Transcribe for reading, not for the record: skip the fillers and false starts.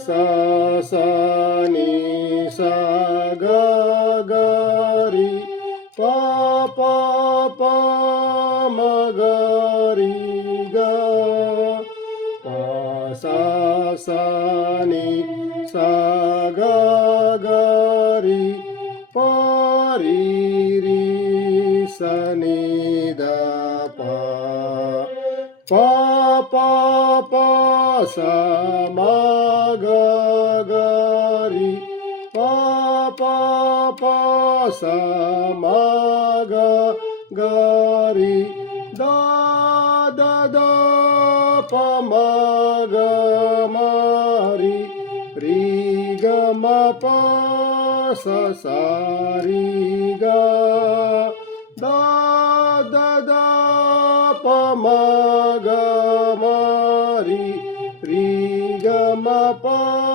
sa sa ni sa ga ga ri pa pa pa ma ga ri ga pa sa ni sa ga ga ri pa ri ri sa ni da pa pa pa pa sa ma ga ga ri pa pa pa sa ma ga ga ri da da da pa ma ga ma ri ri ga ma pa sa sa ri ga da da da pa ma ga ma ri ri ga ma pa